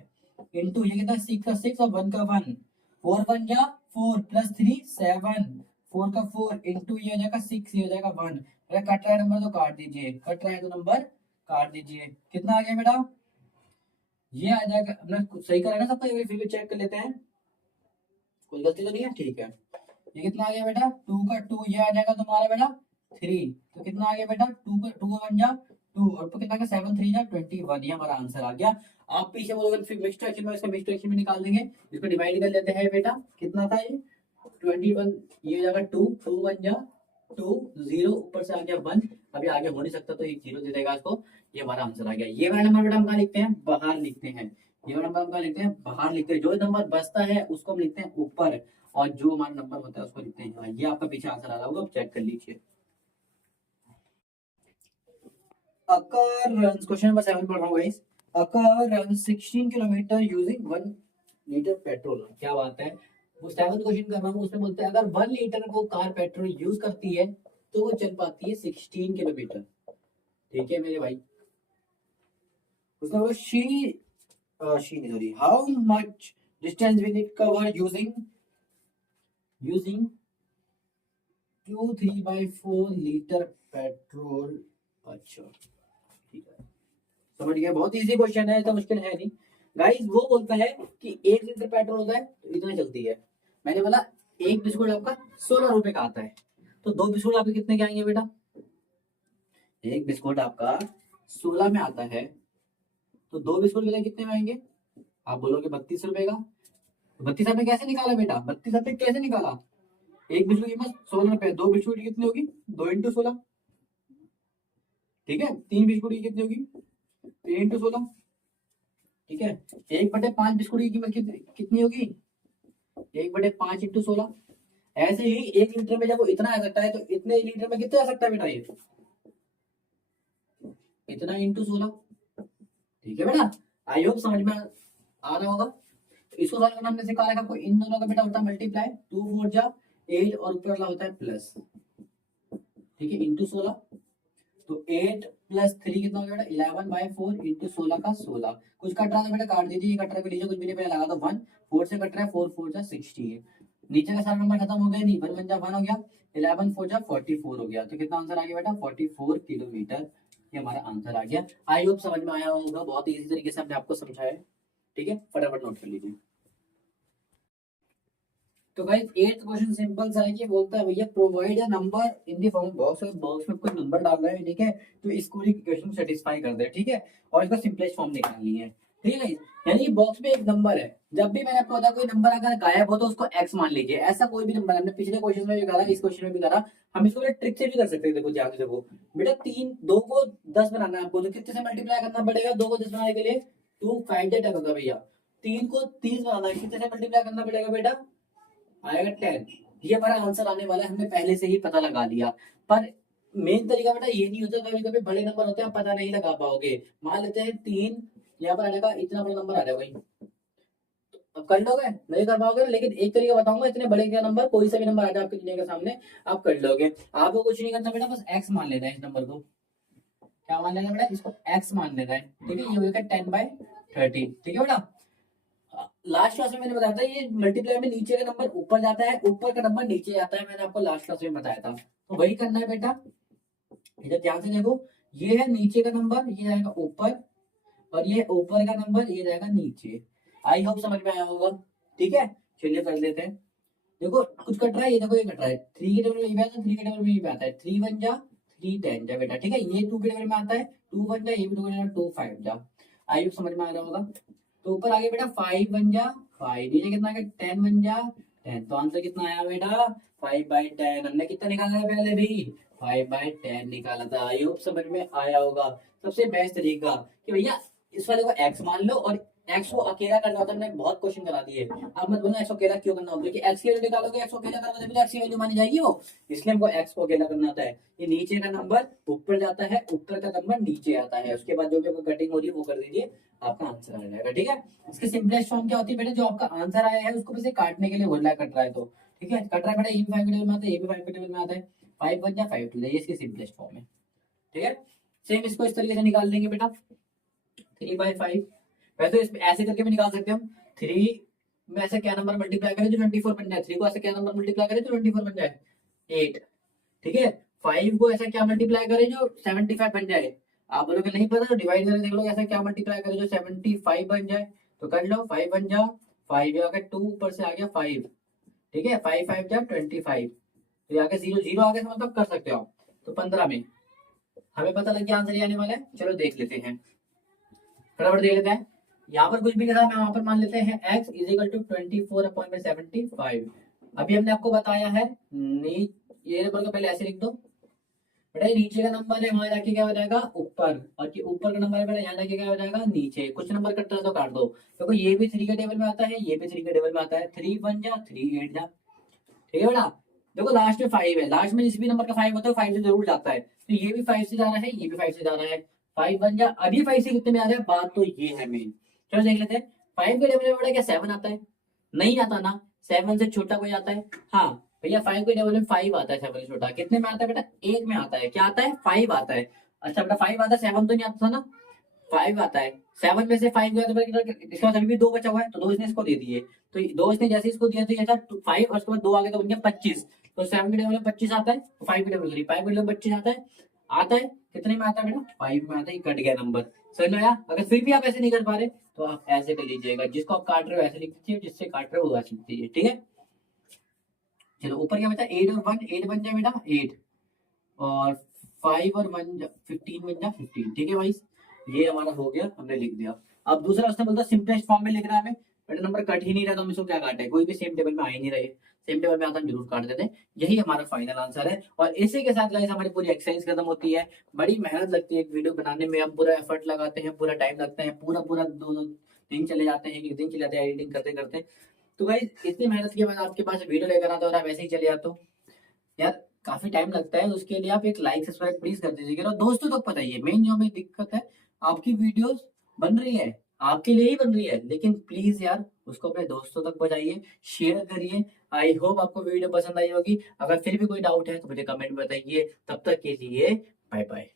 इंटू ये कितना 6 का 6 और 1 का 1, 4 1 जा 4 प्लस 3 7, 4 का 4 इंटू ये हो जाएगा 6, ये हो जाएगा 1। अगर कट रहा है नंबर तो काट दीजिए, कट रहा है तो नंबर काट दीजिए। कितना आ गया बेटा, ये आ जाएगा, अपना सही करा ना सबका, ये फिर भी चेक कर लेते हैं, कोई गलती तो नहीं है। ठीक है, ये कितना आ गया बेटा, 2 का 2, ये आ जाएगा तुम्हारा बेटा 3, तो कितना आ गया बेटा, 2 का 2 1 जा 2, और तो कितना का 7 3 जा 21, ये हमारा आंसर आ गया। आप पीछे बोलोगे फिर मिक्स्ड फ्रैक्शन में, इसका मिक्स्ड फ्रैक्शन में निकाल देंगे, इसको डिवाइड कर लेते हैं बेटा, कितना था ये 21, ये हो जाएगा 2, 2 1 जा 2, 0 ऊपर से आ गया 1, अभी आगे हो नहीं सकता तो एक 0 दे देगा इसको, ये हमारा आंसर आ गया। ये वाला नंबर बेटा हम कहाँ लिखते हैं, बाहर लिखते हैं, ये वाला नंबर हम कहाँ लिखते हैं, बाहर लिखते हैं। जो नंबर बचता है उसको हम लिखते हैं ऊपर, और जो हमारा नंबर होता है उसको लिखते हैं यहाँ। ये आपका पीछे आंसर आ रहा होगा, आप चेक कर लीजिए। occurrence, क्वेश्चन नंबर 7 पढ़ रहा हूँ guys. occurrence 16 kilometre using 1 litre petrol. क्या बात है, वो 7th क्वेश्चन कर रहा हूँ, उसमें बोलते हैं अगर 1 लीटर को कार पेट्रोल यूज करती है तो वो चल पाती है 16 किलोमीटर। ठीक है मेरे भाई, उसने बोला शी नहीं sorry, how much distance will it cover using 2 3/4 litre petrol. अच्छा ठीक है, समझ गया, बहुत इजी क्वेश्चन है, इतना मुश्किल है नहीं। गाइस वो बोलता है कि 1 लीटर पेट्रोल होता है तो इतना चलती है। मैंने बोला एक बिस्कुट आपका 16 रुपए का आता है, तो 2 बिस्कुट आपके कितने के आएंगे बेटा, एक बिस्कुट आपका 16 में आता है तो 2 बिस्कुट बेटा कितने में आएंगे, आप बोलोगे 32 रुपए का। 32 आपने कैसे निकाला बेटा, 32 आपने कैसे निकाला, एक बिस्कुट की कीमत 16 रुपए, 2 बिस्कुट की कितनी होगी, 2 इंटू 16। ठीक है, 3 बिस्कुट की कितनी होगी, 3 इंटू 16। ठीक है, 1/5 बिस्कुट की कीमत कितनी होगी, 1/5 इंटू 16। ऐसे ही 1 लीटर में जब वो इतना आ सकता है तो इतने लीटर में कितना आ सकता है बेटा, ये इतना इंटू 16। ठीक है बेटा, आई होप समझ में आ रहा होगा। इसको सॉल्व करना हमने सिखा रखा, इन दोनों का बेटा होता है मल्टीप्लाई, 2 4 जा 8 और ऊपर वाला होता है प्लस। ठीक है, इंटू 16, तो 8 प्लस 3 कितना हो गया बेटा, 11/4 इंटू 16 का 16। कुछ कट रहा था बेटा काट दीजिए, कट रहा है लीजिए, कुछ भी नहीं, पहले लगा दो 1, 4 से कट रहा है, 4 4 जा 16। नीचे का सारा नंबर खत्म हो गया, नहीं 1 1 जा 1 हो गया, 11 4 जा 44 हो गया, तो कितना आंसर आ गया बेटा 44 किलोमीटर, ये हमारा आंसर आ गया। आई होप समझ में आया होगा, बहुत इजी तरीके से हमने आपको समझाया। ठीक है, फटाफट नोट कर लीजिए। तो गाइस 8th क्वेश्चन सिंपल सा है कि बोलता है भैया provide a number in the form box, box में कोई नंबर डाल रहा है। ठीक है, तो इसको ही क्वेश्चन सेटिस्फाई कर दे। ठीक है, और इसका सिंपलेस्ट फॉर्म निकालनी है। ठीक है guys? यानी कि बॉक्स में एक नंबर है, जब भी मैंने आपको बताया कोई नंबर अगर गायब हो तो उसको एक्स मान लीजिए। ऐसा कोई भी नंबर, हमने पिछले क्वेश्चन में भी करा, इस क्वेश्चन में भी करा, हम इसको ट्रिक से भी कर सकते हैं। देखो ध्यान से देखो बेटा, तीन दो को 10 बनाना है आपको, तो कितने से मल्टीप्लाई करना पड़ेगा? दो को 10 बनाने के लिए 2 5 10 होगा भैया। तीन को 30 बनाना है, कितने से मल्टीप्लाई करना पड़ेगा बेटा? आएगा 10। ये हमारा आंसर आने वाला है, हमने पहले से ही पता लगा लिया। पर मेन तरीका बेटा ये नहीं होता, कभी कभी बड़े नंबर होते हैं आप पता नहीं लगा पाओगे। मान लेते हैं 3, यहाँ पर आ जाएगा, इतना बड़ा नंबर आ जाएगा भाई, अब कर लोगे? नहीं कर पाओगे, लेकिन एक तरीका बताऊंगा, इतने बड़े का नंबर कोई सा भी नंबर आ जाए आपके दुनिया के सामने, आप कर लोगे। आपको कुछ नहीं करना बेटा, बस एक्स मान लेना है इस नंबर को। क्या मान लेना बेटा? इसको एक्स मान लेना है। ठीक है, ये हो गया 10/13। ठीक है बेटा, लास्ट क्लास में मैंने बताया था ये मल्टीप्लाई में नीचे का नंबर ऊपर जाता है, ऊपर का नंबर नीचे आता है, मैंने आपको लास्ट क्लास में बताया था। तो वही करना है बेटा, इधर ध्यान से देखो, ये है नीचे का नंबर, ये जाएगा ऊपर, और ये ऊपर का नंबर ये जाएगा नीचे। आई होप समझ में आया होगा। ठीक है, चलिए कर लेते हैं। देखो कुछ कट रहा है, ये देखो ये कट रहा है, 3 के टेबल में ये भी आता है, 3 के टेबल में ये भी आता है, 3 1 जा 3 10 जा बेटा। ठीक है, ये 2 के टेबल में आता है, 2 1 जा, ये भी 2 के टेबल में 2 5 जा। आई होप समझ में आ रहा होगा। तो ऊपर आगे बेटा 5 1 जा 5, नीचे कितना आ गया? 10 1 जा 10। तो आंसर कितना आया बेटा? 5/10। हमने कितना निकाला है पहले भी? 5/10 निकाला था। आई होप समझ में आया होगा। सबसे बेस्ट तरीका कि भैया इस वाले को एक्स मान लो, और एक्स को अकेला करना होता है, हमने बहुत क्वेश्चन करा दिए। अब मत बोलना एक्स को अकेला क्यों करना होता है, कि एक्स की वैल्यू निकालोगे, एक्स को अकेला करोगे तभी तो एक्स की वैल्यू मानी जाएगी वो, इसलिए हमको एक्स को अकेला करना होता है। ये नीचे का नंबर ऊपर जाता है, ऊपर का नंबर नीचे आता है, उसके बाद जो भी आपको कटिंग हो रही है वो कर दीजिए, आपका आंसर आ जाएगा। ठीक है, इसकी सिंपलेस्ट फॉर्म क्या होती है बेटा? जो आपका आंसर आया है उसको वैसे काटने के लिए बोल रहा है, कट रहा है तो ठीक है, कट रहा है बेटा, ये भी 5 के टेबल में आता है, ये भी 5 के टेबल में आता है, 5 1 जा 5 2 जा, ये इसकी सिंपलेस्ट फॉर्म है। ठीक है, सेम इसको इस तरीके से निकाल देंगे बेटा, 3/5। वैसे इसमें ऐसे करके भी निकाल सकते हैं हम। 3 में ऐसे क्या नंबर मल्टीप्लाई करें जो 24 बन जाए? 3 को ऐसे क्या नंबर मल्टीप्लाई करें जो 24 बन जाए? 8। ठीक है, 5 को ऐसा क्या मल्टीप्लाई करें जो 75 बन जाए? आप बोलोगे नहीं पता, तो डिवाइड करके देख लो, ऐसा क्या मल्टीप्लाई करें जो 75 बन जाए? तो कर लो, 5 बन जा 5, ये आ गया 2, ऊपर से आ गया 5। ठीक है, 5 5 जा 25, तो ये आगे 0 0 आगे से मतलब कर सकते हो आप। तो 15 में हमें पता लग गया आंसर ये आने वाला है। चलो देख लेते हैं, फटाफट देख लेते हैं। यहाँ पर कुछ भी नहीं था, मैं वहां पर मान लेते हैं x इज इक्वल टू 24/75। अभी हमने आपको बताया है ये नंबर को पहले ऐसे लिख दो बेटा, ये नीचे का नंबर है, वहां जाके क्या हो जाएगा? ऊपर, और ये ऊपर का नंबर है बेटा, यहाँ जाके क्या हो जाएगा? नीचे। कुछ नंबर कट रहा है तो काट दो। देखो ये भी 3 के टेबल में आता है, ये भी 3 के टेबल में आता है, 3 1 जा 3 8 जा। ठीक है बेटा, देखो लास्ट में 5 है, लास्ट में जिस भी नंबर का 5 होता है 5 से जरूर जाता है, तो ये भी 5 से जा रहा है, ये भी 5 से जा रहा है। 5 1 जा, अभी 5 से कितने में आ रहा है? बात तो ये है मेन। चलो देख लेते हैं, 5 के टेबल में बेटा क्या 7 आता है? नहीं आता ना, 7 से छोटा कोई आता है? हाँ भैया, 5 के टेबल में 5 आता है, 7 से छोटा कितने में आता है बेटा? 1 में आता है। क्या आता है? 5 आता है। अच्छा बेटा 5 आता है, 7 तो नहीं आता था ना, 5 आता है। 7 में से 5 गया तो इसके बाद अभी भी 2 बचा हुआ है, तो 2 इसने इसको दे दिए, तो 2 इसने जैसे इसको दिया तो ये था 5, और उसके बाद 2 आगे तो बन गया 25। तो 7 के टेबल में 25 आता है, 5 के टेबल सॉरी 5 के टेबल में 25 आता है कितने में आता है बेटा? 5 में आता है। कट गया नंबर, समझ में आया? अगर फिर भी आप ऐसे नहीं कर पा रहे तो आप ऐसे कर लीजिएगा, जिसको आप काट रहे हो ऐसे लिख दीजिए, जिससे काट रहे हो वो ऐसे लिख दीजिए। ठीक है, चलो ऊपर क्या बचा? 8 और 1, 8 बन जाए बेटा 8, और 5 और 1 15 बन जा 15। ठीक है भाई, ये हमारा हो गया, हमने लिख दिया। अब दूसरा उसने बोलता सिंपलेस्ट फॉर्म में लिख रहा है हमें, बट नंबर कट ही नहीं रहा, तो हम इसको क्या काटे? कोई भी सेम टेबल में आ ही नहीं रहे, सेम टेबल में आता हम जरूर काट देते हैं। यही हमारा फाइनल आंसर है, और इसी के साथ गाइस हमारी पूरी एक्सरसाइज खत्म होती है। बड़ी मेहनत लगती है एक वीडियो बनाने में, हम पूरा एफर्ट लगाते हैं, पूरा टाइम लगता है, पूरा पूरा 2 दिन चले जाते हैं, 1 दिन चले जाते हैं एडिटिंग करते करते। तो गाइस इतनी मेहनत के बाद आपके पास वीडियो लेकर आता और आप ऐसे ही चले जाते हो यार, काफी टाइम लगता है। उसके लिए आप एक लाइक सब्सक्राइब प्लीज कर दीजिएगा, और दोस्तों तक बताइए। मेन जो हमें दिक्कत है, आपकी वीडियोस बन रही है, आपके लिए ही बन रही है, लेकिन प्लीज यार उसको अपने दोस्तों तक बताइए, शेयर करिए। आई होप आपको वीडियो पसंद आई होगी। अगर फिर भी कोई डाउट है तो मुझे कमेंट में बताइए। तब तक के लिए बाय बाय।